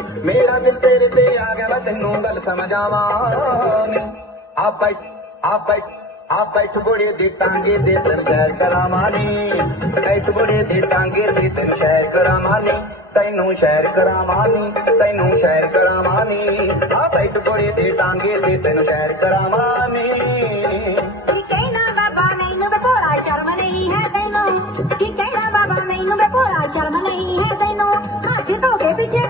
मेरा दिल तेरे ते आ गया मैं तेनू गल समझ आवा आप बैठ बुढ़े दी टांगे दे तेन सैर करावानी बैठ बुढ़े दी टांगे दे तेन सैर करावानी तैनू शैर करावानी तैनू शैर करावानी आ बैठ बुढ़े दी टांगे दे तेन सैर करावानी कहना बाबा मैनू वे भोला शर्म नहीं है तैनू की कहना बाबा मैनू वे भोला शर्म नहीं है तैनू हाथ धो के पीछे